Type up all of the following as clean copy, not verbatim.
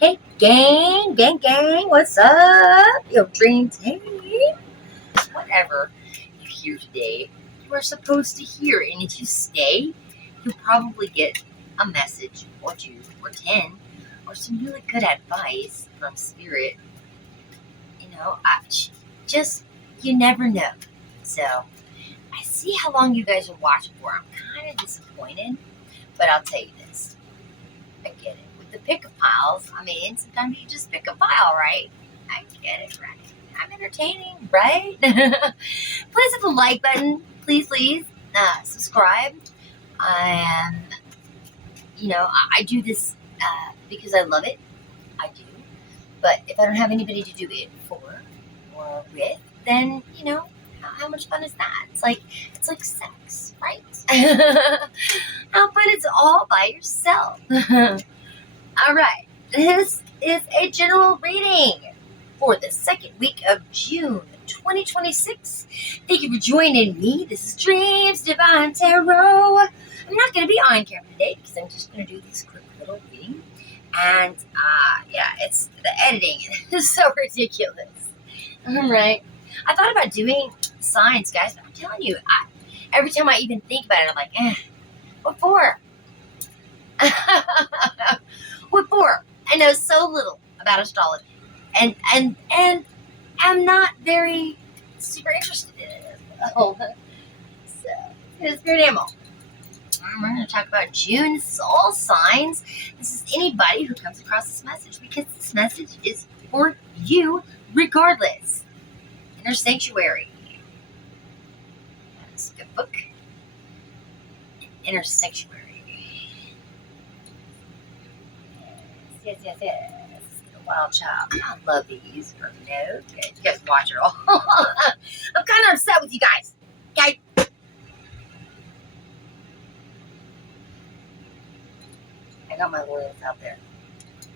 Hey, gang, what's up? Your dream team. Whatever you hear today, you are supposed to hear. And if you stay, you'll probably get a message or two or 10 or some really good advice from Spirit. Just, you never know. So, I see how long you guys are watching for. I'm kind of disappointed, but I'll tell you this. I get it. With the pick a piles, sometimes you just pick a pile, right? I get it, right? I'm entertaining, right? Please hit the like button. Please. Subscribe. I do this because I love it. I do. But if I don't have anybody to do it for or with, then, how much fun is that? It's like sex, right? How fun it's all by yourself. All right, this is a general reading for the second week of June 2026. Thank you for joining me. This is Dreams Divine Tarot. I'm not going to be on camera today because I'm just going to do this quick little reading. And, it's the editing is so ridiculous. All right. I thought about doing signs, guys, but I'm telling you, every time I even think about it, I'm like, what for? What for? I know so little about astrology, and I'm not very super interested in it as well. So, it's Spirit Animal. We're going to talk about June soul signs. This is anybody who comes across this message because this message is for you regardless. Inner Sanctuary. That's a good book. Inner Sanctuary. Yes. A wild child. I love these. Okay, you guys watch it all. I'm kind of upset with you guys. Okay. I got my loyals out there.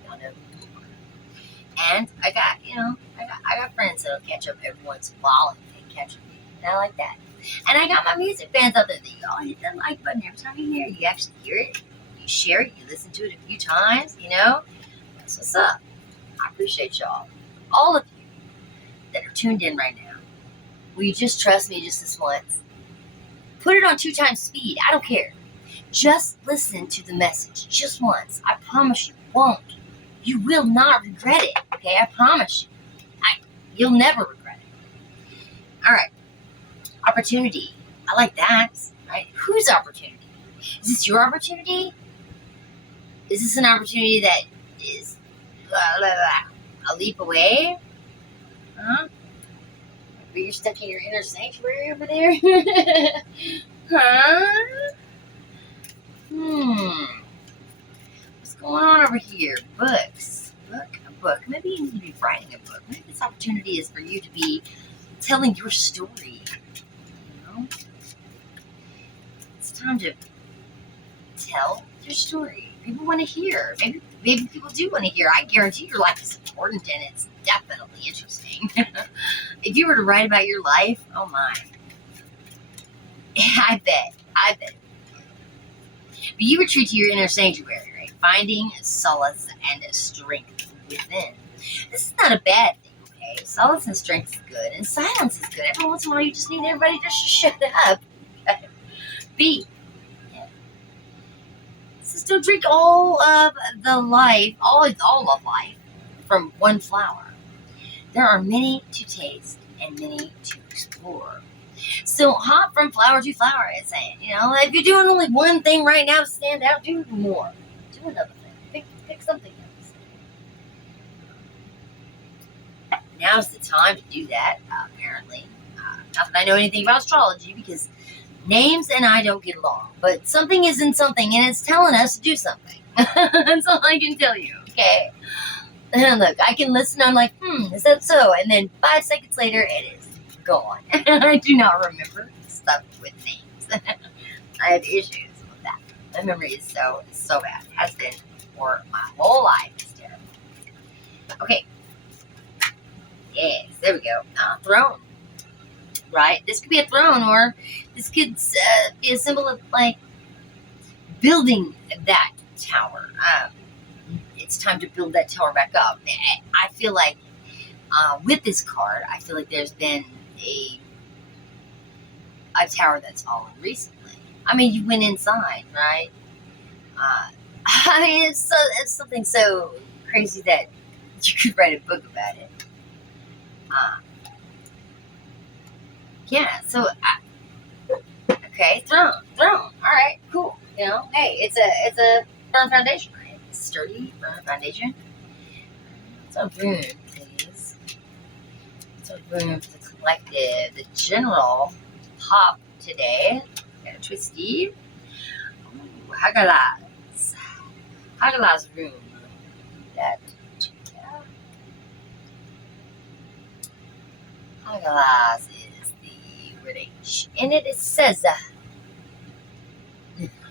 Y'all know. And I got friends that'll catch up every once in a while and they catch up with me. And I like that. And I got my music fans out there that y'all hit that like button every time you hear it. You actually hear it. You share it. You listen to it a few times. That's what's up. I appreciate y'all. All of you that are tuned in right now. Will you just trust me just this once? Put it on 2 times speed. I don't care. Just listen to the message just once. I promise you won't. You will not regret it. Okay, I promise you. You'll never regret it. All right. Opportunity. I like that. Right? Whose opportunity? Is this your opportunity? Is this an opportunity that is a leap away? Huh? But you're stuck in your inner sanctuary over there? Huh? What's going on over here? Books. A book. Maybe you need to be writing a book. Maybe this opportunity is for you to be telling your story. It's time to tell your story. People want to hear. Maybe people do want to hear. I guarantee your life is important and it's definitely interesting. If you were to write about your life, oh my. I bet. But you retreat to your inner sanctuary, right? Finding solace and strength within. This is not a bad thing, okay? Solace and strength is good, and silence is good. Every once in a while, you just need everybody just to shut up. Be. Yeah. So don't drink all of life from one flower. There are many to taste and many to explore. So hop from flower to flower, it's saying. If you're doing only one thing right now to stand out, do more. Do another thing. Pick something else. Now's the time to do that, apparently. Not that I know anything about astrology, because names and I don't get along. But something isn't something, and it's telling us to do something. That's all I can tell you, okay? And look, I can listen, I'm like, is that so? And then 5 seconds later, it is gone. I do not remember stuff with names. I have issues with that. My memory is so bad. It has been for my whole life. It's terrible. Okay. Yes, there we go. Throne. Right? This could be a throne, or this could be a symbol of, building that tower. it's time to build that tower back up. I feel like with this card, I feel like there's been a tower that's fallen recently. I mean, you went inside, right? I mean, it's something so crazy that you could write a book about it. Yeah. So, okay, throne. All right, cool. You know, hey, it's a firm foundation, right? Sturdy, firm foundation. It's a room, please. It's a room for the collective, the general pop today. Got a twisty. Ooh, Hagalaz room. That. Yeah. Hagalaz is the word H. And it says.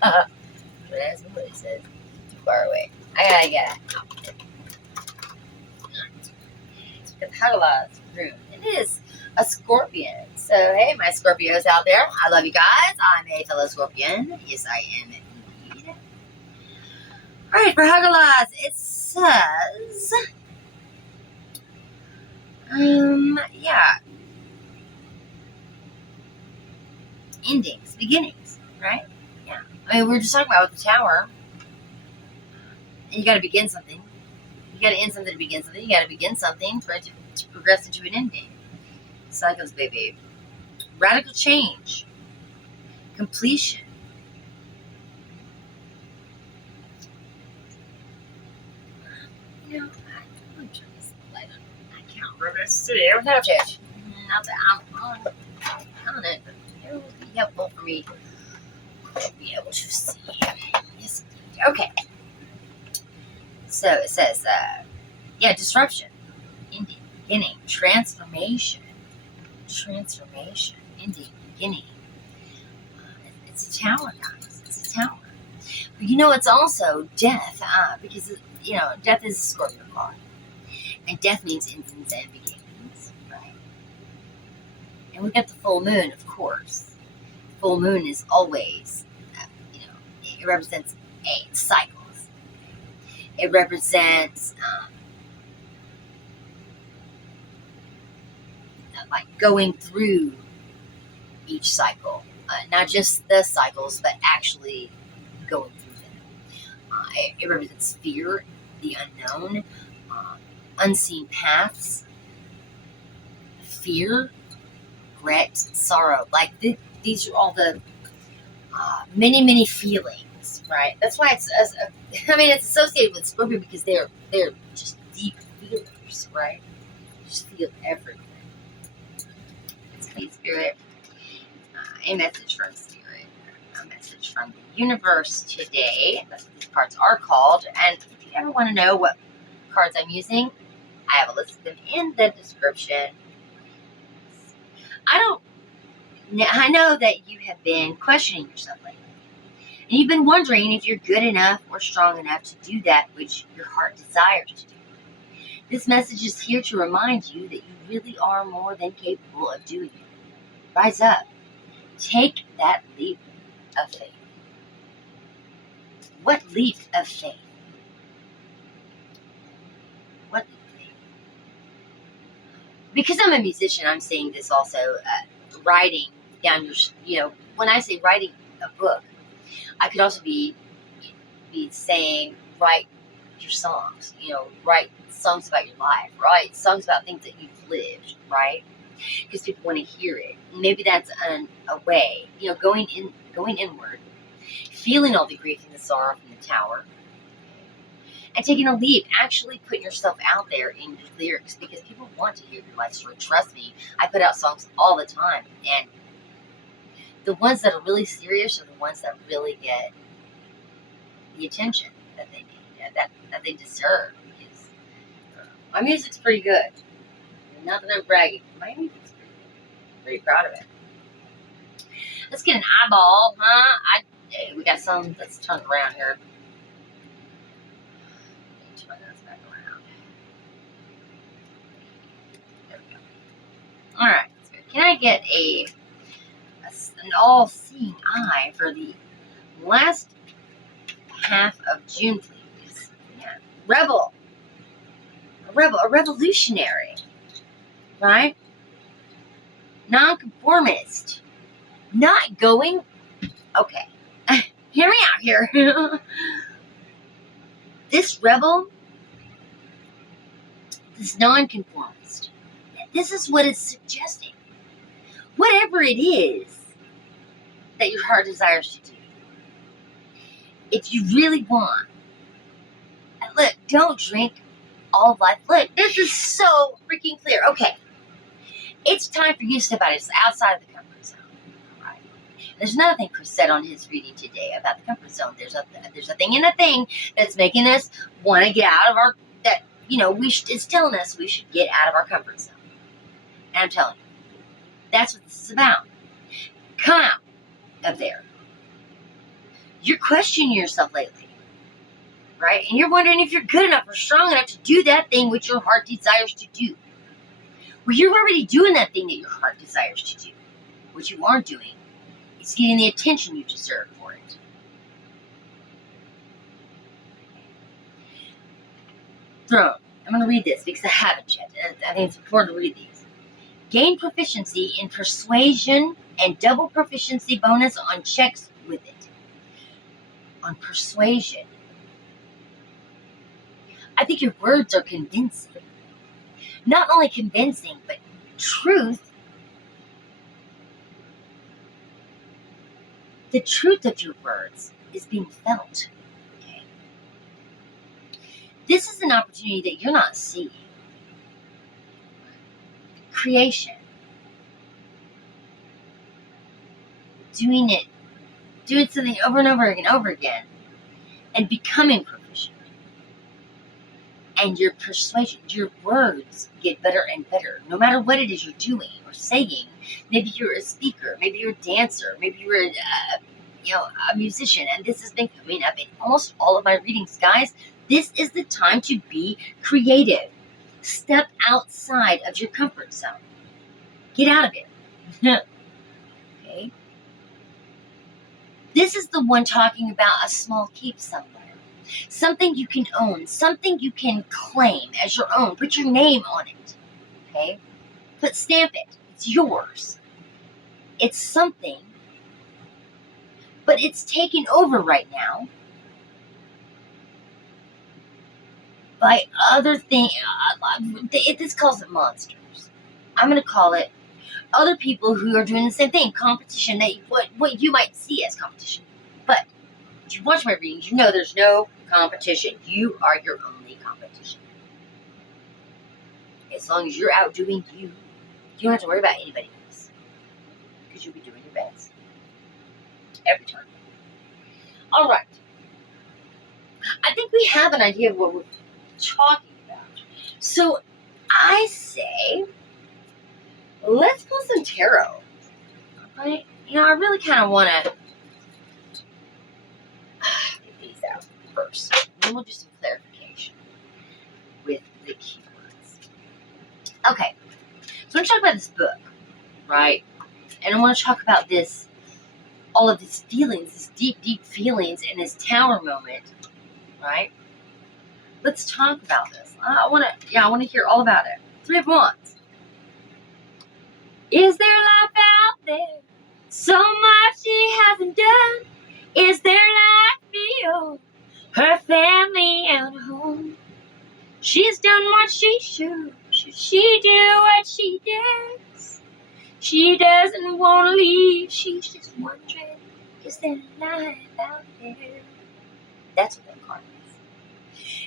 That's what it says. Too far away. I gotta get it. The Hagalaz room. It is a scorpion. So, hey, my Scorpios out there. I love you guys. I'm a fellow Scorpion. Yes, I am indeed. Alright, for Hagalaz, it says, yeah, endings, beginnings, right? Yeah. I mean, we were just talking about with the tower, and you gotta begin something. You gotta end something to begin something. You gotta begin something for it to progress into an ending. Cycles, baby. Radical change. Completion. You know, I'm turn this light on. I can't remember this today without it. Not that I'm on it, but it would be helpful for me to be able to see. Yes, indeed. Okay. So it says, disruption, ending, beginning, transformation, ending, beginning. It's a tower, guys. It's a tower. But you know, it's also death, because death is a Scorpio card, and death means endings and beginnings, right? And we got the full moon, of course. Full moon is always, it represents cycles. It represents like going through each cycle, not just the cycles, but actually going through them. It represents fear, the unknown, unseen paths, fear, regret, sorrow. Like these are all the many feelings, right? That's why it's associated with Scorpio, because they're just deep feelers, right? You just feel everything. Please, Spirit, a message from Spirit, a message from the universe today. That's what these cards are called. And if you ever want to know what cards I'm using, I have a list of them in the description. I know that you have been questioning yourself lately. And you've been wondering if you're good enough or strong enough to do that which your heart desires to do. This message is here to remind you that you really are more than capable of doing it. Rise up. Take that leap of faith. What leap of faith? What leap of faith? Because I'm a musician, I'm saying this also, writing down your, when I say writing a book, I could also be saying, write your songs, write songs about your life, write songs about things that you've lived, right? Because people want to hear it. Maybe that's a way, going inward, feeling all the grief and the sorrow from the tower, and taking a leap, actually putting yourself out there in your lyrics, because people want to hear your life story. Trust me, I put out songs all the time, and the ones that are really serious are the ones that really get the attention that they need, that they deserve. Because my music's pretty good. Not that I'm bragging, my music's pretty good. I'm pretty proud of it. Let's get an eyeball, huh? We got some. Let's turn it around here. Turn this back around. There we go. All right. Can I get an all-seeing eye for the last half of June, please? Yeah. rebel, a revolutionary, right? Nonconformist, not going. Okay, hear me out here. This rebel, this nonconformist, this is what it's suggesting. Whatever it is that your heart desires to do, if you really want, and look, don't drink all of life. Look, this is so freaking clear. Okay, it's time for you to step outside of the comfort zone. Right? There's another thing Chris said on his reading today about the comfort zone. There's a thing in a thing that's making us want to get out of our, that, it's telling us we should get out of our comfort zone. And I'm telling you, that's what this is about. Come out of there. You're questioning yourself lately, right? And you're wondering if you're good enough or strong enough to do that thing which your heart desires to do. Well, you're already doing that thing that your heart desires to do. What you aren't doing is getting the attention you deserve for it. Throne. I'm going to read this because I haven't yet. I think it's important to read these. Gain proficiency in persuasion and double proficiency bonus on checks with it. On persuasion. I think your words are convincing. Not only convincing, but truth. The truth of your words is being felt. Okay? This is an opportunity that you're not seeing. Creation. Doing something over and over again, and becoming proficient. And your persuasion, your words get better and better, no matter what it is you're doing or saying. Maybe you're a speaker, maybe you're a dancer, maybe you're a musician, and this has been coming up in almost all of my readings, guys. This is the time to be creative. Step outside of your comfort zone. Get out of it. Okay? This is the one talking about a small keep somewhere. Something you can own. Something you can claim as your own. Put your name on it. Okay? Stamp it. It's yours. It's something. But it's taken over right now by other things. This calls it monsters. I'm going to call it other people who are doing the same thing. Competition. What you might see as competition. But if you watch my readings, you know there's no competition. You are your only competition. As long as you're outdoing you, you don't have to worry about anybody else. Because you'll be doing your best. Every time. All right. I think we have an idea of what we're talking about. So I say, let's pull some tarot. Right? I really kind of want to get these out first. Then we'll do some clarification with the keywords. Okay. So I'm going to talk about this book, right? And I want to talk about all of these feelings, these deep, deep feelings in this tower moment, right? Let's talk about this. I want to hear all about it. Three of Wands. Is there life out there? So much she hasn't done. Is there life beyond her family and home? She's done what she should. Should she do what she does? She doesn't want to leave. She's just wondering, is there life out there? That's what that card is.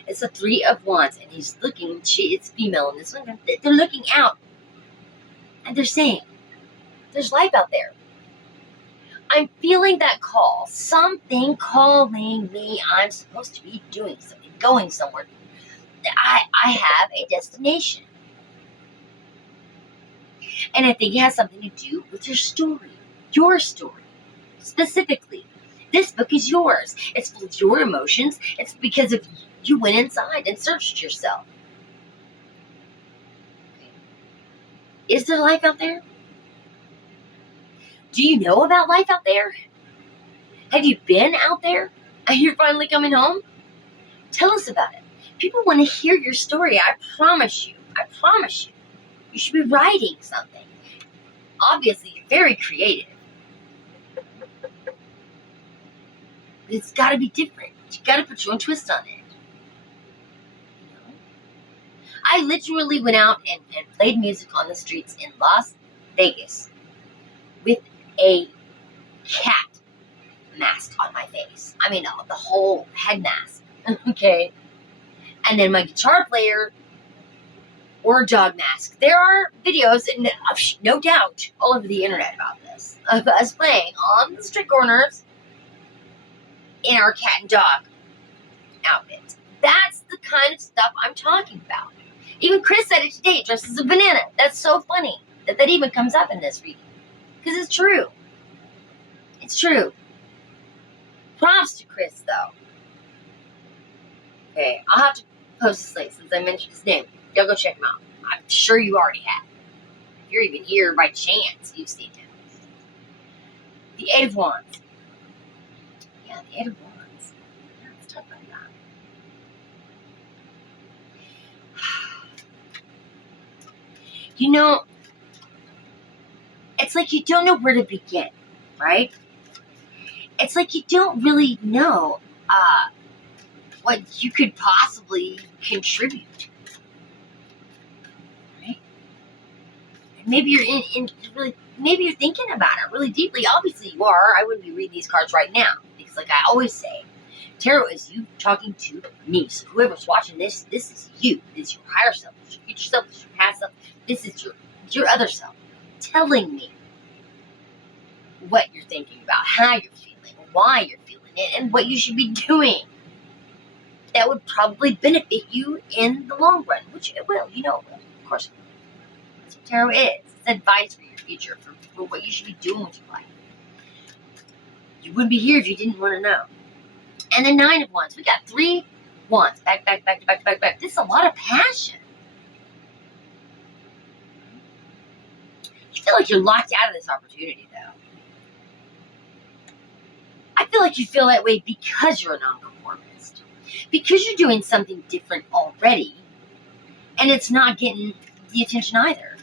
It's a Three of Wands, and he's looking. It's female in this one. They're looking out, and they're saying, "There's life out there." I'm feeling that call. Something calling me. I'm supposed to be doing something, going somewhere. I have a destination. And I think it has something to do with your story. Your story. Specifically. This book is yours. It's full of your emotions. It's because of you went inside and searched yourself. Is there life out there? Do you know about life out there? Have you been out there? And you're finally coming home? Tell us about it. People want to hear your story. I promise you. I promise you. You should be writing something. Obviously, you're very creative. It's got to be different. You got to put your own twist on it. You know? I literally went out and played music on the streets in Las Vegas with a cat mask on my face. I mean, the whole head mask. Okay. And then my guitar player wore a dog mask. There are videos, and no doubt, all over the internet about this, of us playing on the street corners in our cat and dog outfit. That's the kind of stuff I'm talking about. Even Chris said it today, dressed as a banana. That's so funny that even comes up in this reading. Because it's true. It's true. Props to Chris, though. Okay, I'll have to post this link since I mentioned his name. Y'all go check him out. I'm sure you already have. If you're even here by chance, you've seen him. The Eight of Wands. Yeah, the Eight of Wands. Yeah, let's talk about that. You know, it's like you don't know where to begin, right? It's like you don't really know what you could possibly contribute, right? Maybe you're maybe you're thinking about it really deeply. Obviously you are. I wouldn't be reading these cards right now because, like I always say, tarot is you talking to me. So whoever's watching this is you. This is your higher self. This is your future self. This is your past self. This is your other self telling me what you're thinking about, how you're feeling, why you're feeling it, and what you should be doing. That would probably benefit you in the long run, which it will. You know it will. Of course it will. That's what tarot is. It's advice for your future, for what you should be doing with your life. You wouldn't be here if you didn't want to know. And the Nine of Wands. We got 3 Wands. Back. This is a lot of passion. You feel like you're locked out of this opportunity, though. I feel like you feel that way because you're a nonconformist. Because you're doing something different already, and it's not getting the attention either.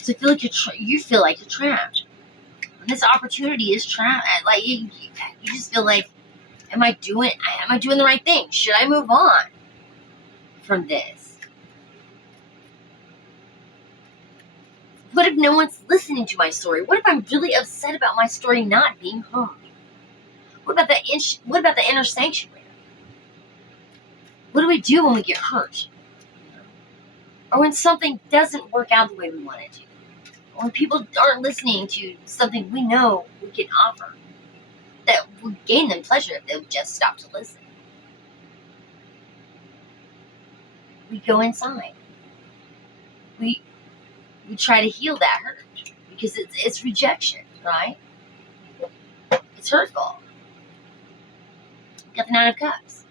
So I feel like you feel like you're trapped. And this opportunity is trapped. Like you just feel like, am I doing the right thing? Should I move on from this? What if no one's listening to my story? What if I'm really upset about my story not being heard? What about the inner sanctuary? What do we do when we get hurt? Or when something doesn't work out the way we want it to? Or when people aren't listening to something we know we can offer that would gain them pleasure if they would just stop to listen? We go inside. We try to heal that hurt because it's rejection, right? It's hurtful. Got the Nine of Cups.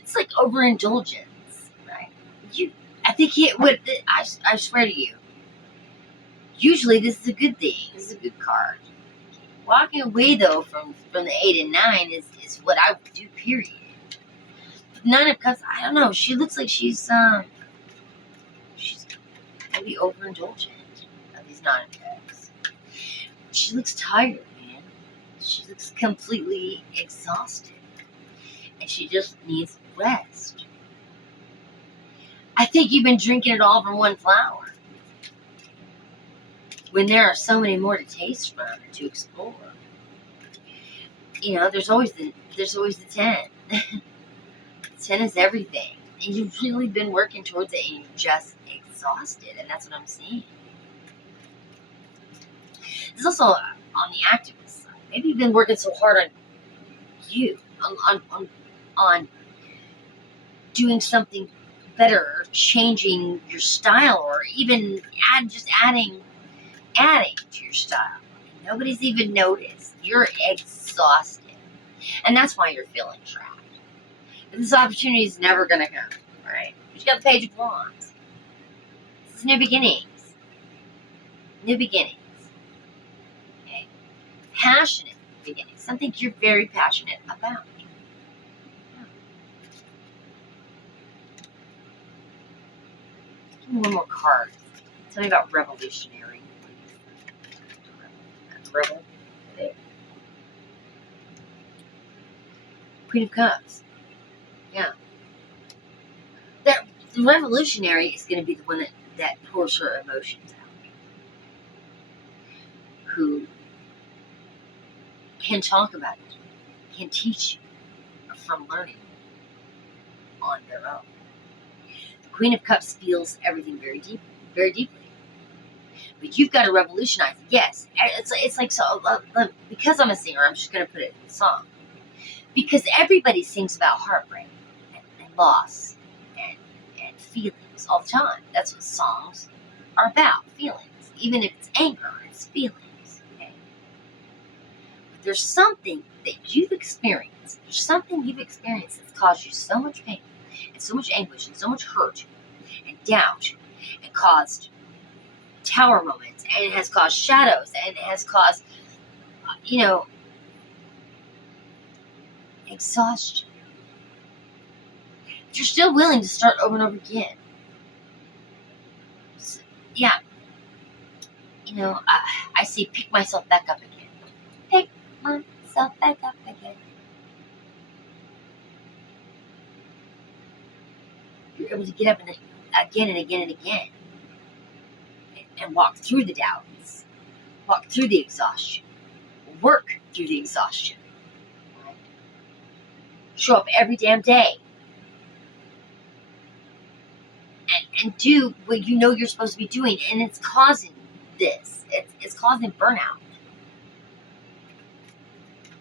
It's like overindulgence, right? I think it would. I swear to you. Usually, this is a good thing. This is a good card. Walking away though from the 8 and 9 is what I would do. Period. Nine of Cups. I don't know. She looks like she's maybe overindulgent of these Nine of Cups. She looks tired, man. She looks completely exhausted. And she just needs rest. I think you've been drinking it all from one flower. When there are so many more to taste from and to explore. You know, there's always the 10. 10 is everything. And you've really been working towards it and you're just exhausted. And that's what I'm seeing. There's also on the activist side. Maybe you've been working so hard on you. On doing something better, or changing your style, or even adding to your style. Nobody's even noticed. You're exhausted. And that's why you're feeling trapped. But this opportunity is never going to come, right? You got the Page of Wands. This is new beginnings. New beginnings. Okay? Passionate beginnings. Something you're very passionate about. Give me one more card. Tell me about revolutionary. Rebel. There. Queen of Cups. Yeah. The revolutionary is going to be the one that pours her emotions out. Who can talk about it, can teach you from learning on their own. The Queen of Cups feels everything very deeply. But you've got to revolutionize it. Yes, it's like, so because I'm a singer, I'm just going to put it in the song. Because everybody sings about heartbreak and loss and feelings all the time. That's what songs are about, feelings. Even if it's anger, it's feelings. Okay? But there's something that you've experienced. There's something you've experienced that's caused you so much pain and so much anguish and so much hurt and doubt and caused tower moments, and it has caused shadows, and it has caused, exhaustion. But you're still willing to start over and over again. So, yeah. I see pick myself back up again. Pick myself back up again. You're able to get up again and again and again. And walk through the doubts. Walk through the exhaustion. Work through the exhaustion. Right? Show up every damn day. And do what you know you're supposed to be doing. And it's causing this. It's causing burnout.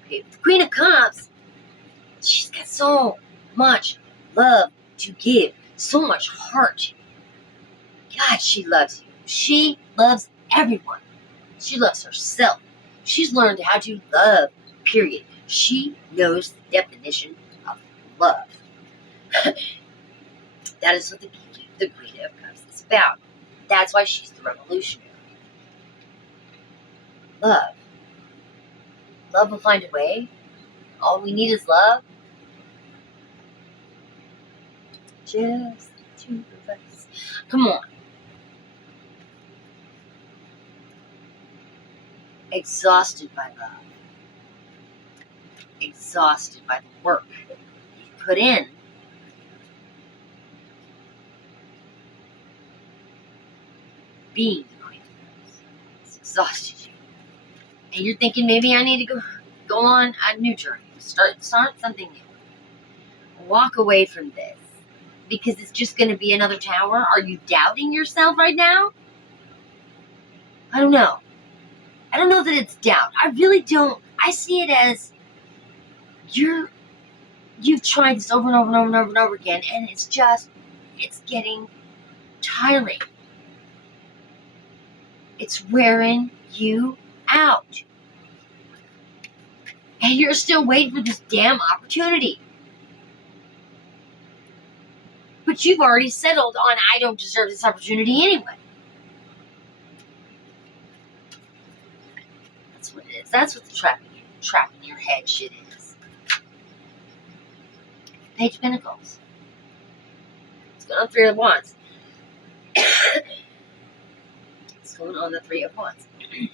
Okay, the Queen of Cups, she's got so much love to give. So much heart. God, she loves you. She loves everyone. She loves herself. She's learned how to love, period. She knows the definition of love. That is what the Queen of Cups is about. That's why she's the revolutionary. Love. Love will find a way. All we need is love. Just the two of us. Come on. Exhausted by love. Exhausted by the work you've put in. Being the Queen of Cups. It's exhausted you. And you're thinking, maybe I need to go on a new journey. Start something new. Walk away from this. Because it's just going to be another tower. Are you doubting yourself right now? I don't know. I don't know that it's doubt. I really don't. I see it as you've tried this over and over and over and over and over again, and it's getting tiring. It's wearing you out. And you're still waiting for this damn opportunity. But you've already settled on, I don't deserve this opportunity anyway. That's what it is. That's what the trap in your head shit is. Page of Pentacles. It's going on Three of Wands. It's going on the Three of Wands. Okay.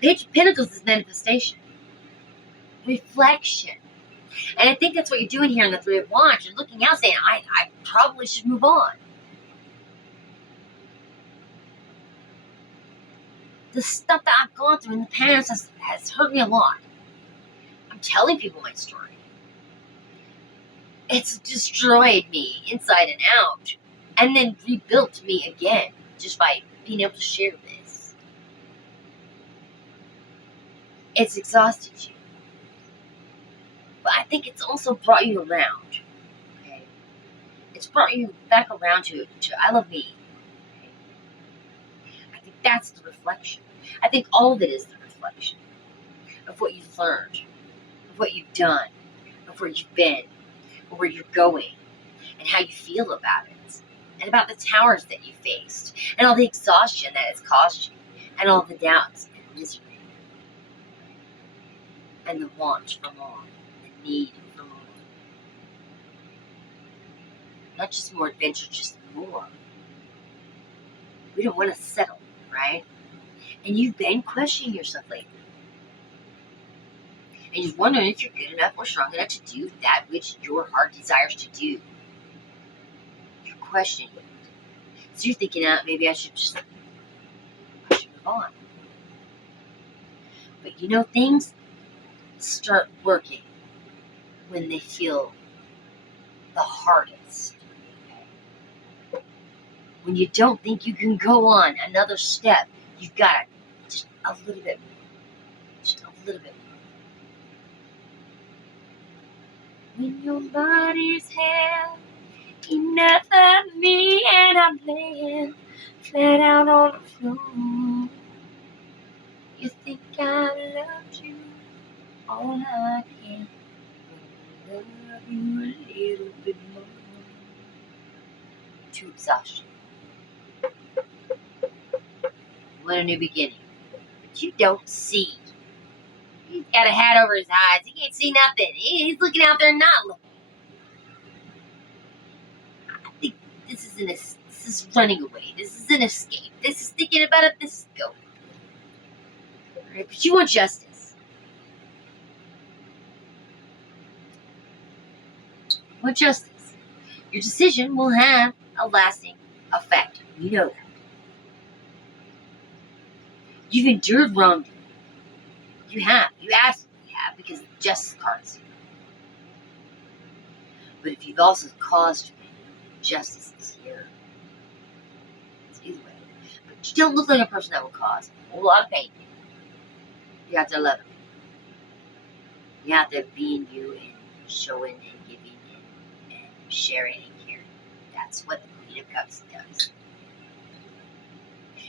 The Page of Pentacles is manifestation. Reflection. And I think that's what you're doing here in the Three of Wands. You're looking out saying, I probably should move on. The stuff that I've gone through in the past has hurt me a lot. I'm telling people my story. It's destroyed me inside and out. And then rebuilt me again just by being able to share this. It's exhausted you. But I think it's also brought you around. Okay? It's brought you back around to I love me. Okay? I think that's the reflection. I think all of it is the reflection of what you've learned, of what you've done, of where you've been, or where you're going, and how you feel about it, and about the towers that you faced, and all the exhaustion that it's caused you, and all the doubts and misery, and the want for more. Need for more. Not just more adventure, just more. We don't want to settle, right? And you've been questioning yourself lately. And you're wondering if you're good enough or strong enough to do that which your heart desires to do. You're questioning it. So you're thinking, maybe I should move on. But you know, things start working when they feel the hardest. When you don't think you can go on another step, you've got to just a little bit more. Just a little bit more. When your body's held enough of me and I'm laying flat out on the floor. You think I loved you all I can, but I love you a little bit more. To exhaustion. Want a new beginning. But you don't see. He's got a hat over his eyes. He can't see nothing. He's looking out there not looking. I think this is running away. This is an escape. This is thinking about it. This is going. Right? But you want justice. You want justice. Your decision will have a lasting effect. You know that. You've endured wrongdoing. You have. You absolutely have, because justice cards. But if you've also caused justice is here. It's either way. But you don't look like a person that will cause a whole lot of pain. You have to love it. You have to be you and showing and giving and sharing and caring. That's what the Queen of Cups does.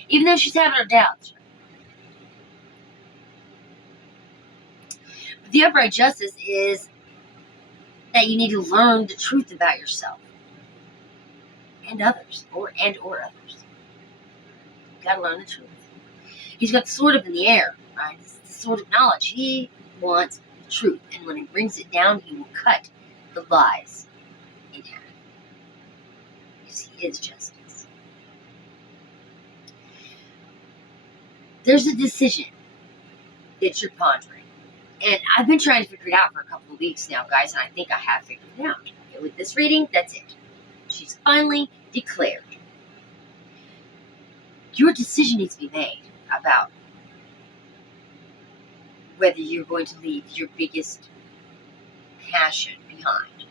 Even though she's having her doubts. Right? But the upright justice is that you need to learn the truth about yourself and others, or others. You gotta learn the truth. He's got the sword up in the air, right? It's the sword of knowledge. He wants the truth, and when he brings it down, he will cut the lies in half. Because he is justice. There's a decision that you're pondering. And I've been trying to figure it out for a couple of weeks now, guys, and I think I have figured it out. Okay, with this reading, that's it. She's finally declared. Your decision needs to be made about whether you're going to leave your biggest passion behind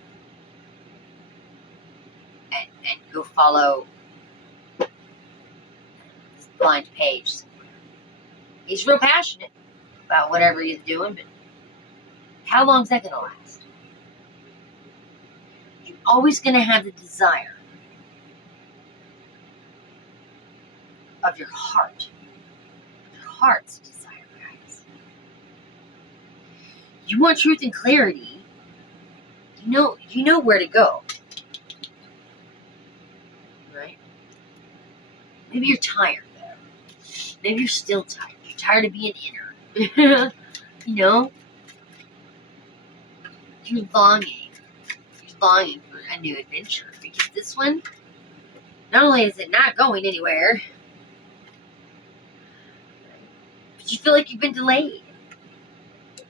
and go follow this blind page somewhere. He's real passionate about whatever he's doing, but how long is that going to last? You're always going to have the desire of your heart. Your heart's desire, guys. You want truth and clarity. You know where to go. Right? Maybe you're tired, though. Maybe you're still tired. You're tired of being inner. You know? You're longing for a new adventure, because this one, not only is it not going anywhere, but you feel like you've been delayed. You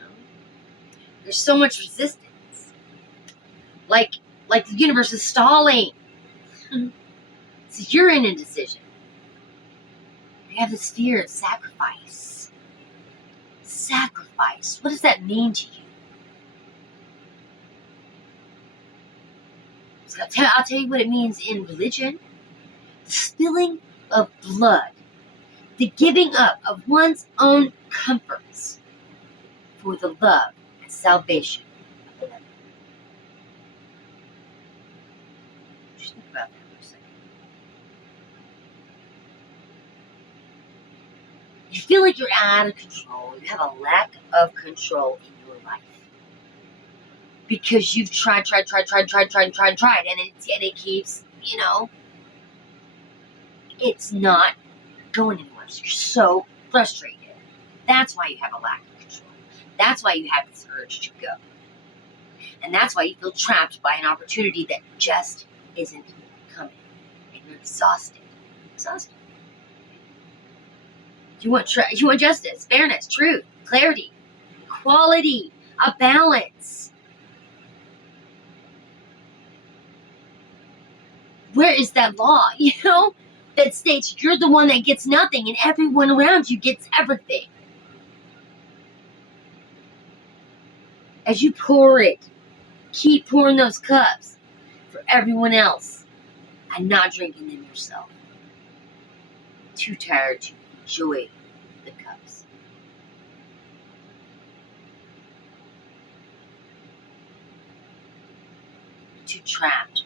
know? There's so much resistance, like the universe is stalling. So you're in indecision. You have this fear of sacrifice. Sacrifice. What does that mean to you? So I'll tell you what it means in religion. The spilling of blood. The giving up of one's own comforts for the love and salvation of another. Just think about that for a second. You feel like you're out of control. You have a lack of control in your life. Because you've tried, and it keeps, it's not going anywhere. So you're so frustrated. That's why you have a lack of control. That's why you have this urge to go. And that's why you feel trapped by an opportunity that just isn't coming. And you're exhausted. Exhausted. You want justice, fairness, truth, clarity, equality, a balance. Where is that law, that states you're the one that gets nothing and everyone around you gets everything? As you pour it, keep pouring those cups for everyone else and not drinking them yourself. Too tired to enjoy the cups. Too trapped.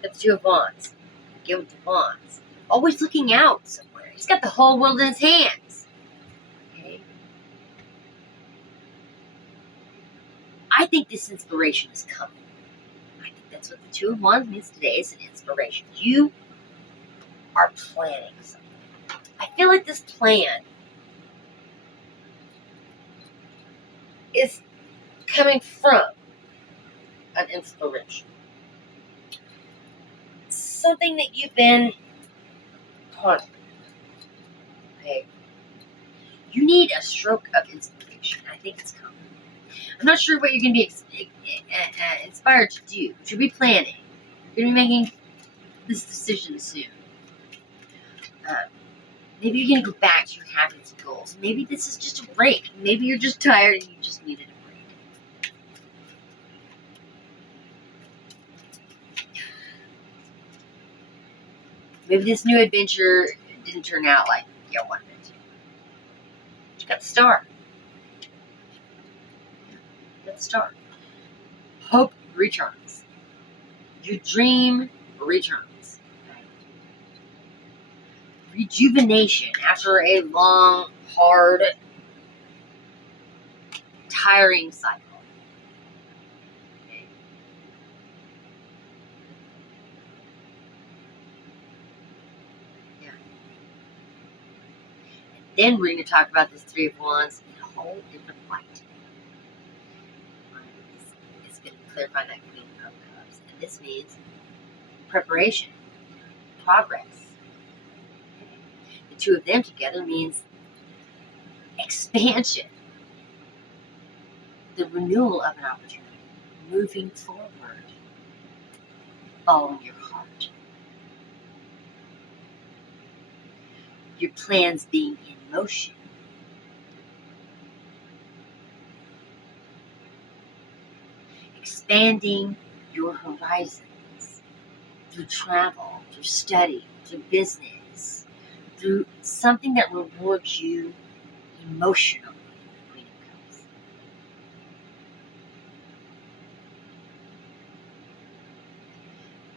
The Two of Wands. Again with the Wands. Always looking out somewhere. He's got the whole world in his hands. Okay? I think this inspiration is coming. I think that's what the Two of Wands means today, is an inspiration. You are planning something. I feel like this plan is coming from an inspiration. Something that you've been pondering. Okay? You need a stroke of inspiration. I think it's coming. I'm not sure what you're going to be inspired to do, but you'll be planning. You're going to be making this decision soon. Maybe you're going to go back to your habits and goals. Maybe this is just a break. Maybe you're just tired and you just needed a break. Maybe this new adventure didn't turn out like you wanted it to. But you got the star. You got the star. Hope returns. Your dream returns. Rejuvenation after a long, hard, tiring cycle. Okay. Yeah. And then we're going to talk about this Three of Wands in a whole different light. It's going to clarify that Queen of Cups. And this means preparation, progress. The two of them together means expansion, the renewal of an opportunity, moving forward, following your heart. Your plans being in motion. Expanding your horizons through travel, through study, through business, through something that rewards you emotionally. Queen of Cups.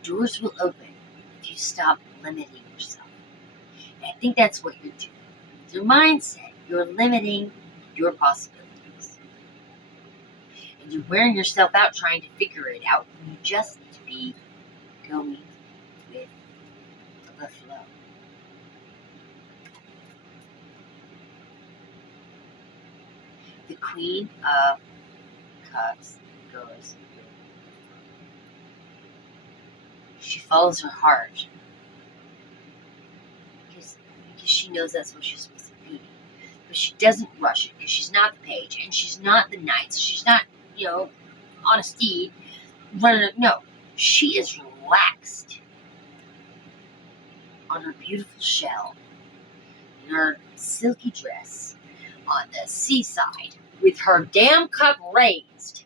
Doors will open if you stop limiting yourself. And I think that's what you're doing. With your mindset, you're limiting your possibilities. And you're wearing yourself out trying to figure it out when you just need to be going with the flow. The Queen of Cups goes with the flow. She follows her heart because she knows that's what she's supposed to be. But she doesn't rush it because she's not the page and she's not the knight. So she's not, on a steed running. No, she is relaxed on her beautiful shell in her silky dress on the seaside with her damn cup raised,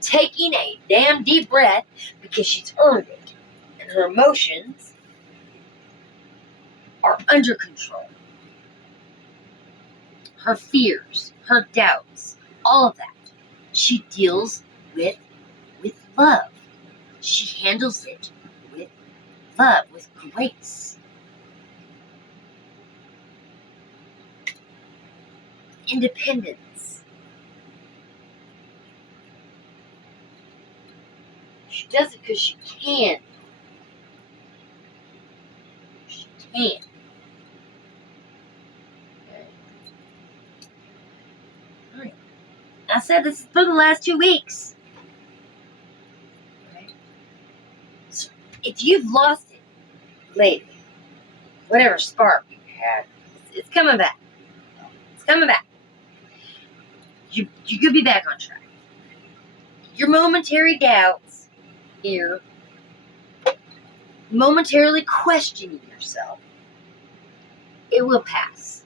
taking a damn deep breath because she's earned it and her emotions are under control. Her fears, her doubts, all of that, she deals with love. She handles it with love, with grace. Independence. She does it because she can. She can. Okay. said this is for the last 2 weeks. Right? So if you've lost it lately, whatever spark you had, it's coming back. It's coming back. You could be back on track. Your momentary doubts here, momentarily questioning yourself, it will pass.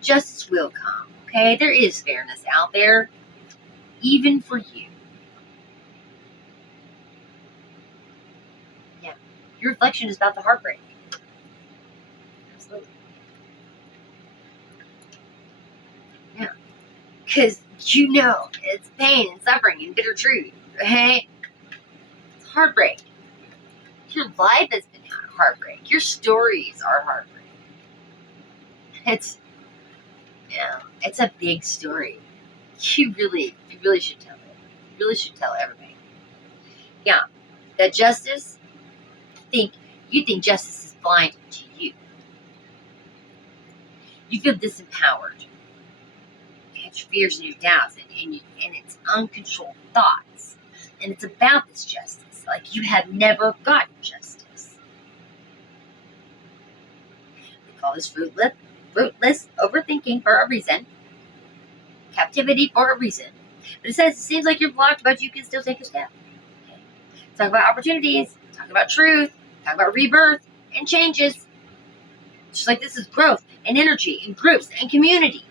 Justice will come, okay? There is fairness out there, even for you. Yeah. Your reflection is about the heartbreak. Absolutely. Yeah. Because you know it's pain and suffering and bitter truth, right? It's heartbreak. Your life has been heartbreak. Your stories are heartbreak. It's a big story. You really should tell it. You really should tell everybody. Yeah, that justice. You think justice is blind to you. You feel disempowered. You have your fears and your doubts, and it's uncontrolled thoughts, and it's about this justice. Like you have never gotten justice. We call this fruitless overthinking for a reason. Captivity for a reason. But it seems like you're blocked, but you can still take a step. Okay. Talk about opportunities, talk about truth, talk about rebirth and changes. Just like this is growth and energy and groups and community.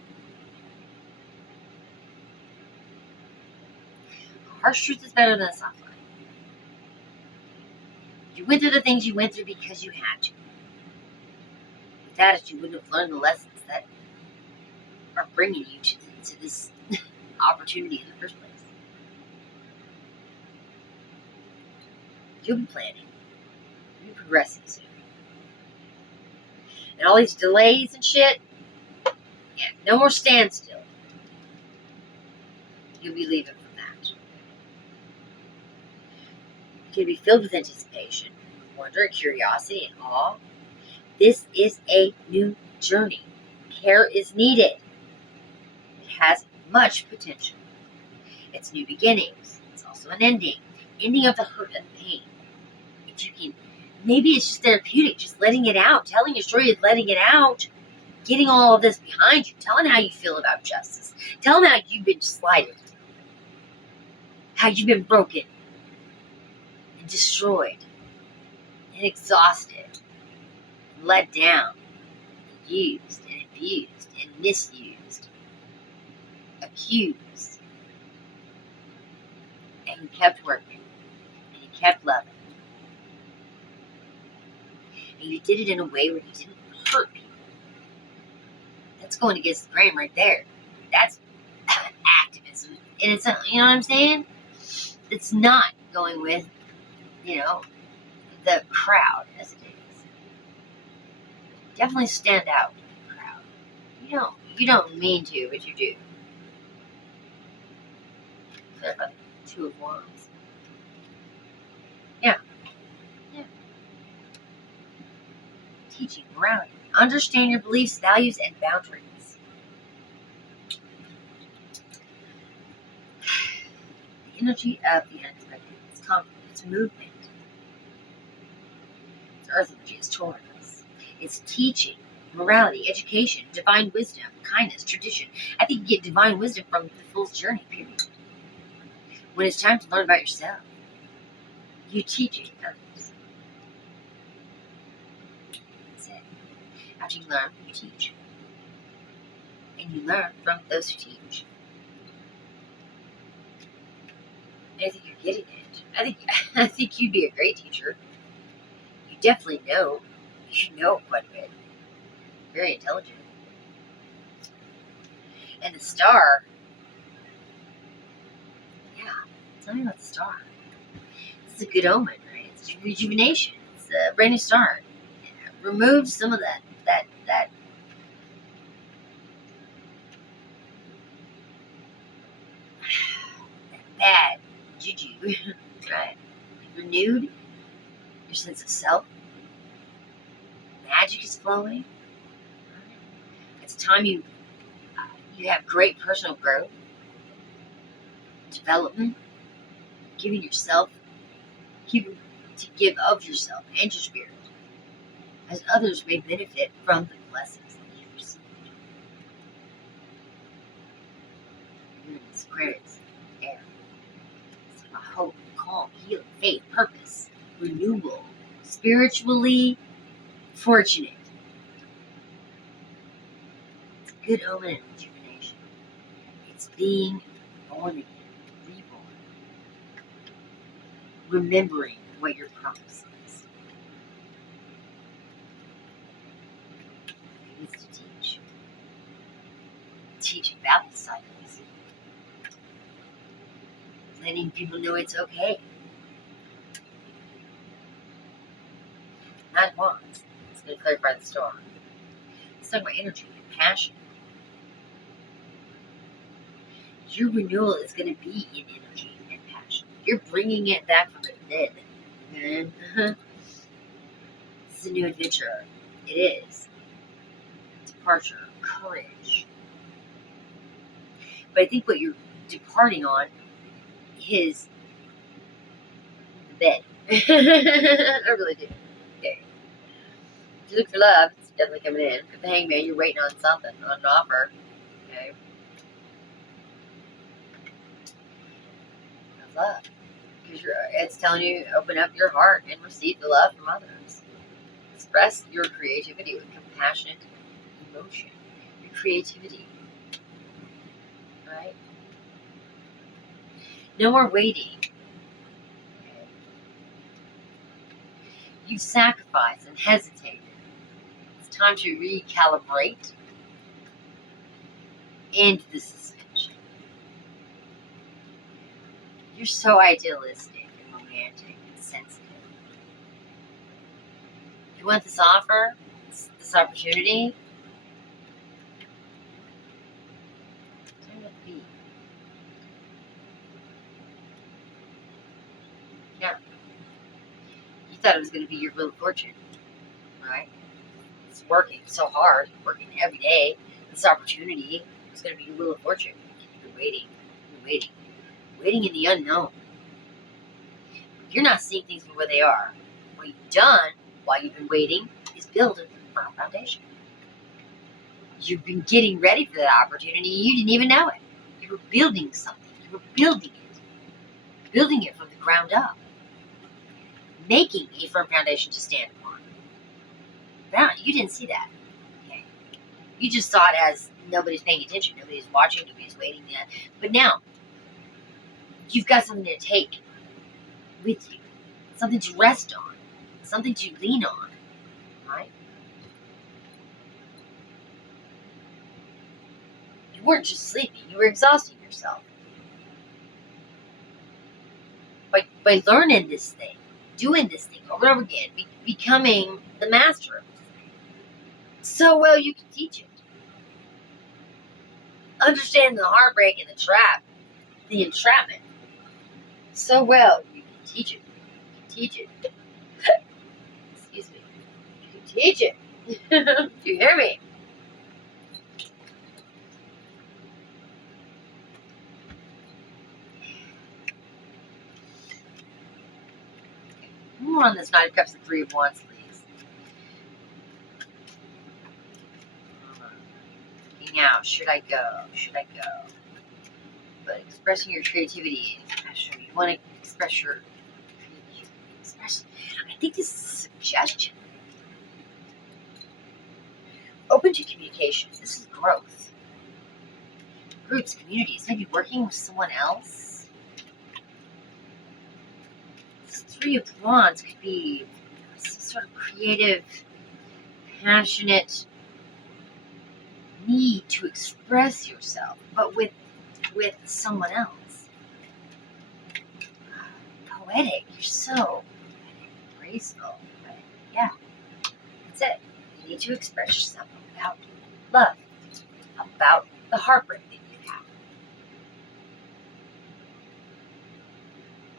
Harsh truth is better than a soft lie. You went through the things you went through because you had to. Without it, you wouldn't have learned the lessons that are bringing you to this opportunity in the first place. You'll be planning. You'll be progressing soon. And all these delays and shit, yeah, no more standstill. You'll be leaving from that. You'll be filled with anticipation, wonder, curiosity, and awe. This is a new journey. Care is needed. It has much potential. It's new beginnings. It's also an ending. Ending of the hurt and pain. If you can, maybe it's just therapeutic, just letting it out. Telling your story is letting it out. Getting all of this behind you. Telling how you feel about justice. Telling how you've been slighted. How you've been broken. And destroyed. And exhausted. And let down. And used. And abused. And misused. Accused. And you kept working. And you kept loving. And you did it in a way where you didn't hurt people. That's going against the grain right there. That's activism. And it's, you know what I'm saying? It's not going with, the crowd as it is. Definitely stand out in the crowd. You don't mean to, but you do. Sorry about the Two of Wands. Yeah. Teaching, morality. Understand your beliefs, values, and boundaries. The energy of the unexpected. It's conflict. It's movement. It's earth energy. It's Taurus. It's teaching, morality, education, divine wisdom, kindness, tradition. I think you get divine wisdom from the Fool's Journey, period. When it's time to learn about yourself, you teach it others. That's it. After you learn, you teach. And you learn from those who teach. And I think you're getting it. I think you'd be a great teacher. You definitely know. You know quite a bit. Very intelligent. And the star. Yeah, tell me about the star. It's a good omen, right? It's rejuvenation. It's a brand new start. Remove some of that bad juju, right? Renewed your sense of self. Magic is flowing. It's time you have great personal growth. development, giving yourself, giving to give of yourself and your spirit, as others may benefit from the blessings that you receive. Goodness, prayers, air, hope, calm, healing, faith, purpose, renewal, spiritually fortunate. It's a good omen and rejuvenation. It's being born again, reborn, remembering what your purpose is. It is to teach about the cycles, letting people know it's okay. Not once. It's going to clarify the storm. It's talking about energy and passion. Your renewal is going to be in energy and passion. You're bringing it back from the dead. This is a new adventure. It is. Departure, courage. But I think what you're departing on is the bed. I really do. Okay. If you look for love, it's definitely coming in. If the hangman, you're waiting on something, on an offer. Okay. Love. Because it's telling you open up your heart and receive the love from others. Express your creativity with compassionate emotion. Your creativity. Right? No more waiting. Okay. You've sacrificed and hesitated. It's time to recalibrate into this ascension. You're so idealistic and romantic and sensitive. You want this offer, this opportunity? Turn it be. Yeah. You thought it was going to be your wheel of fortune, right? It's working so hard, working every day. This opportunity is going to be your wheel of fortune. You're waiting, waiting in the unknown. You're not seeing things for what they are. What you've done while you've been waiting is build a firm foundation. You've been getting ready for that opportunity. You didn't even know it. You were building something. You were building it from the ground up, making a firm foundation to stand upon. Now, you didn't see that. Okay. You just saw it as nobody's paying attention, nobody's watching, nobody's waiting. But now, you've got something to take with you, something to rest on, something to lean on, right? You weren't just sleeping, you were exhausting yourself. By learning this thing, doing this thing over and over again, becoming the master of this thing. So well you can teach it. Understanding the heartbreak and the entrapment. So well you can teach it. Excuse me. You can teach it. Do you hear me? More on this Knight of Cups and Three of Wands, please. Now, should I go? But expressing your creativity and passion. You want to express your creativity. I think this is a suggestion. Open to communication. This is growth. Groups, communities, maybe working with someone else. This Three of Wands could be some sort of creative, passionate need to express yourself, but with someone else. Poetic. You're so graceful. Right? Yeah. That's it. You need to express yourself about love, about the heartbreak that you have.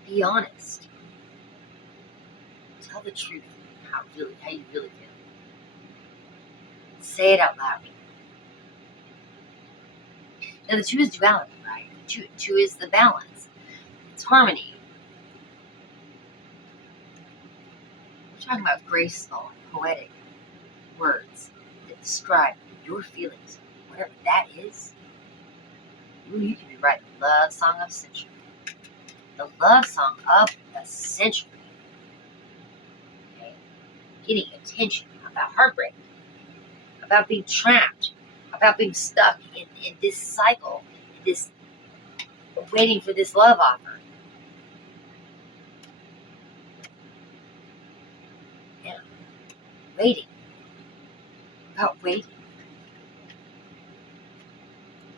Be honest. Tell the truth. How you really feel. Say it out loud. Now the two is duality, right? Two is the balance. It's harmony. We're talking about graceful, poetic words that describe your feelings. Whatever that is, you can be writing the love song of a century. The love song of a century. Okay? Getting attention about heartbreak, about being trapped, about being stuck in this cycle, in this waiting for this love offer. Yeah. Waiting. About waiting.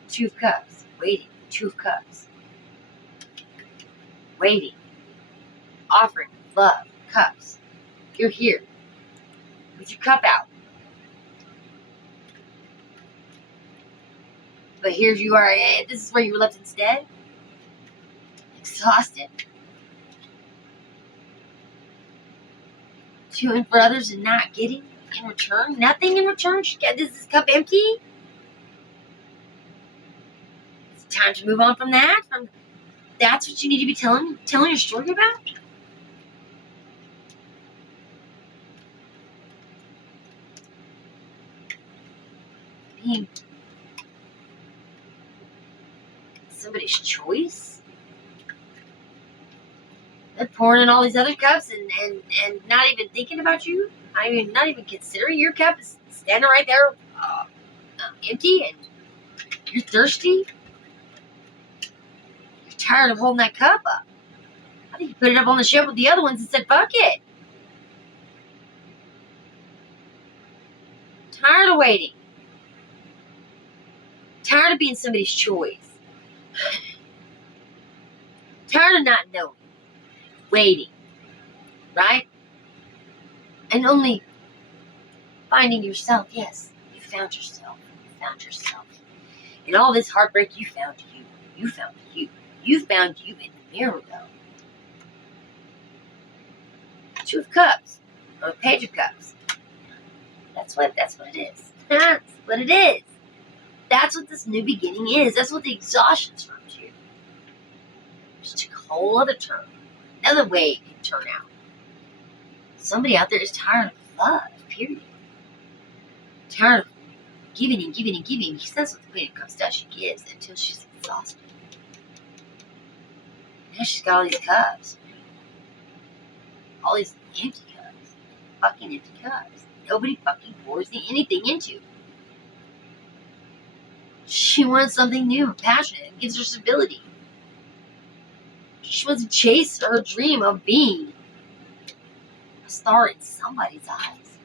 Two of Cups. Waiting. Two of Cups. Waiting. Offering love. Cups. You're here. With your cup out. But here you are. This is where you were left instead. Exhausted. Doing for others and not getting in return. Nothing in return. This is cup empty. It's time to move on from that. That's what you need to be telling your story about. Being somebody's choice. They're pouring in all these other cups and not even thinking about you. I mean, not even considering your cup is standing right there empty, and you're thirsty. You're tired of holding that cup up. I think you put it up on the shelf with the other ones and said, fuck it. Tired of waiting. Tired of being somebody's choice. Tired of not knowing. Waiting. Right? And only finding yourself. Yes, you found yourself. You found yourself. In all this heartbreak, you found you. You found you. You found you in the mirror, though. Two of Cups. Or a Page of Cups. That's what it is. That's what it is. That's what this new beginning is. That's what the exhaustion's from to. Just a whole other turn. Another way it can turn out. Somebody out there is tired of love, period. Tired of giving and giving and giving. Because that's what the Queen of Cups does. She gives until she's exhausted. Now she's got all these cups. All these empty cups. Fucking empty cups. Nobody fucking pours anything into. She wants something new and passionate. It gives her stability. She wants to chase her dream of being a star in somebody's eyes.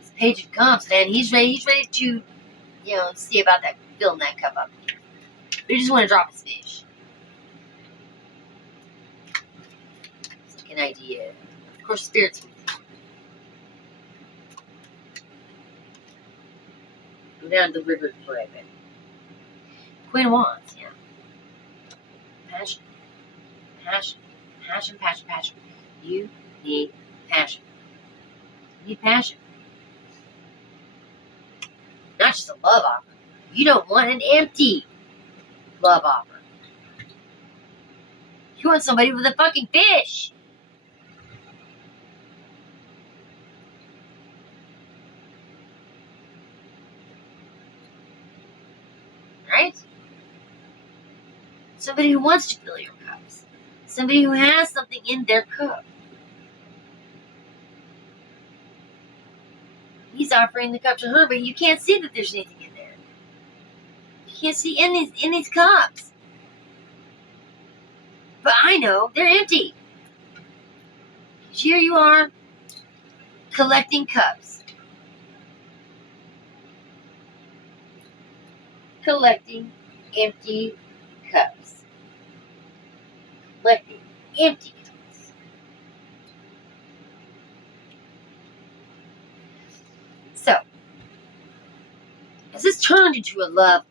This Page of Cups, man, he's ready to, see about that, filling that cup up. But he just want to drop his fish. It's like an idea. Of course, spirits. Go down the river forever. Queen of Wands, yeah. Passion. Passion. Passion, passion, passion. You need passion. You need passion. Not just a love offer. You don't want an empty love offer. You want somebody with a fucking fish. Right? Somebody who wants to fill your cups. Somebody who has something in their cup. He's offering the cup to her, but you can't see that there's anything in there. You can't see in these cups. But I know they're empty. Here you are, collecting cups. Collecting empty cups. Collecting empty cups. So, has this turned into a love?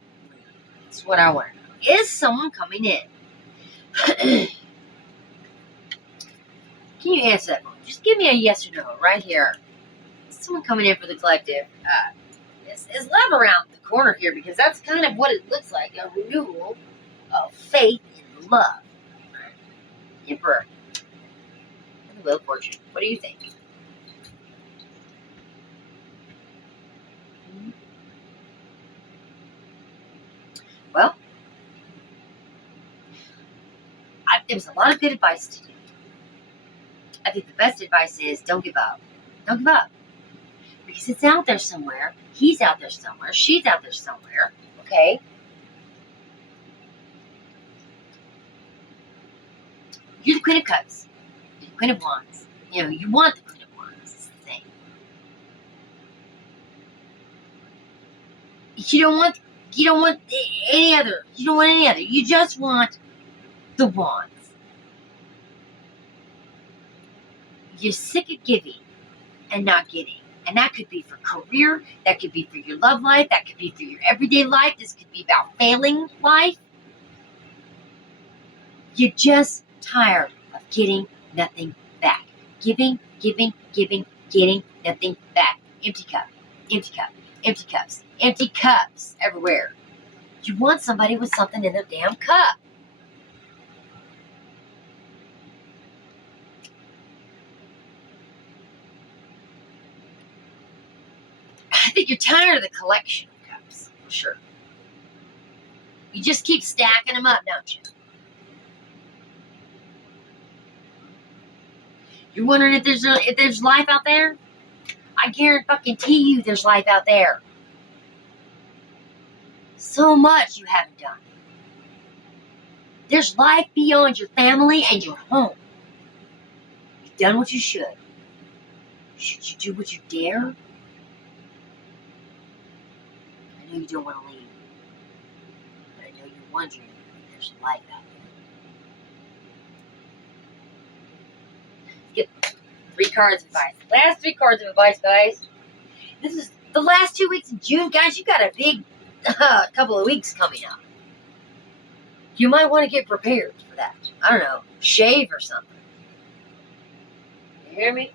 That's what I want to know. Is someone coming in? Can you answer that one? Just give me a yes or no right here. Is someone coming in for the collective? is love around the corner here, because that's kind of what it looks like, a renewal of faith in love. Emperor. And the Wheel of Fortune. What do you think? Well, there was a lot of good advice today. I think the best advice is don't give up. Don't give up. Because it's out there somewhere. He's out there somewhere. She's out there somewhere. Okay? You're the Queen of Cups. You're the Queen of Wands. You know, you want the Queen of Wands. It's the thing. You don't want any other. You don't want any other. You just want the Wands. You're sick of giving and not getting. And that could be for career. That could be for your love life. That could be for your everyday life. This could be about failing life. You're just tired of getting nothing back. Giving, getting nothing back. Empty cup, empty cup, empty cups, empty cups everywhere. You want somebody with something in their damn cup. I think you're tired of the collection of cups, for sure. You just keep stacking them up, don't you? You're wondering if there's life out there? I guarantee you there's life out there. So much you haven't done. There's life beyond your family and your home. You've done what you should. Should you do what you dare? I know you don't want to leave. But I know you're wondering if there's life out there. Get 3 cards of advice. Last 3 cards of advice, guys. This is the last 2 weeks of June, guys. You got a big couple of weeks coming up. You might want to get prepared for that. I don't know, shave or something. You hear me?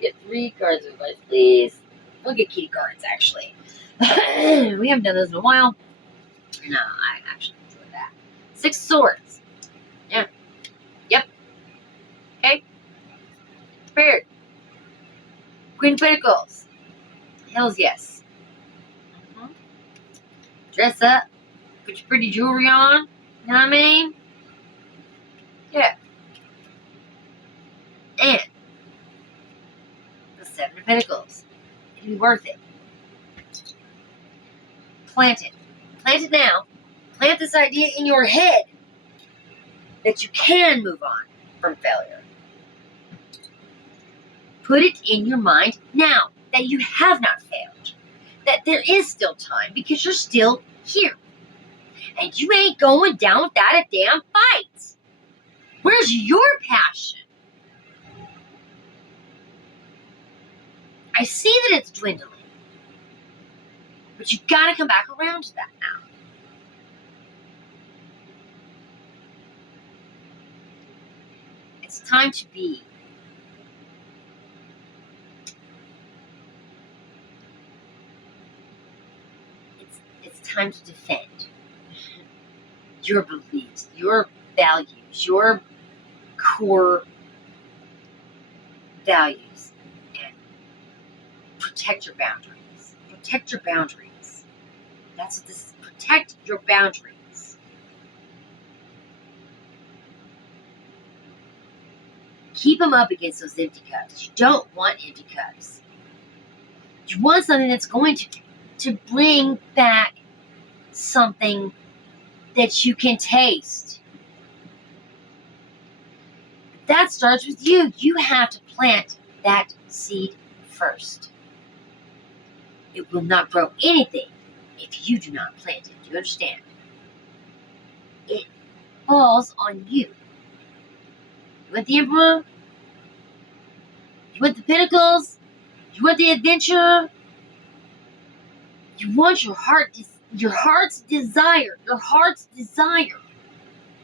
Get 3 cards of advice, please. We'll get kitty cards, actually. We haven't done those in a while. No, I actually enjoy that. 6 swords. Yeah. Yep. Okay. Prepared. Queen of Pentacles. Hells yes. Dress up. Put your pretty jewelry on. You know what I mean? Yeah. And the 7 of Pentacles. It'll be worth it. Plant it. Plant it now. Plant this idea in your head that you can move on from failure. Put it in your mind now that you have not failed. That there is still time because you're still here. And you ain't going down without a damn fight. Where's your passion? I see that it's dwindling. But you gotta come back around to that now. It's time to be. It's time to defend your beliefs, your values, your core values, and protect your boundaries. Protect your boundaries. That's what this is. Protect your boundaries. Keep them up against those empty cups. You don't want empty cups. You want something that's going to bring back something that you can taste. That starts with you. You have to plant that seed first. It will not grow anything if you do not plant it. Do you understand? It falls on you. You want the Emperor? You want the Pentacles? You want the adventure? You want your heart's desire. Your heart's desire.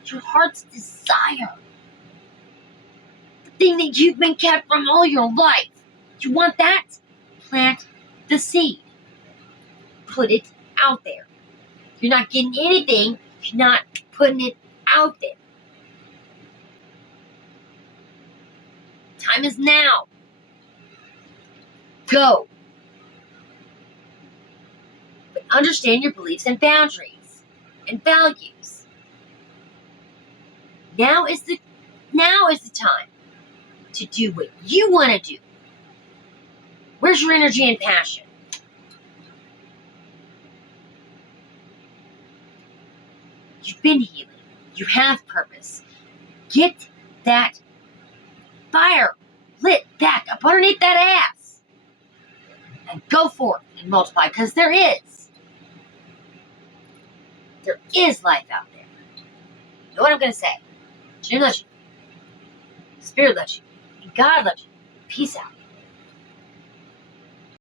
Your heart's desire. The thing that you've been kept from all your life. You want that? plant the seed. Put it out there. You're not getting anything if you're not putting it out there. Time is now. Go. But understand your beliefs and boundaries and values. Now is the time to do what you want to do. Where's your energy and passion? You've been healing. You have purpose. Get that fire lit back up underneath that ass. And go forth and multiply, because there is. There is life out there. You know what I'm going to say? Jim loves you. Spirit loves you. And God loves you. Peace out.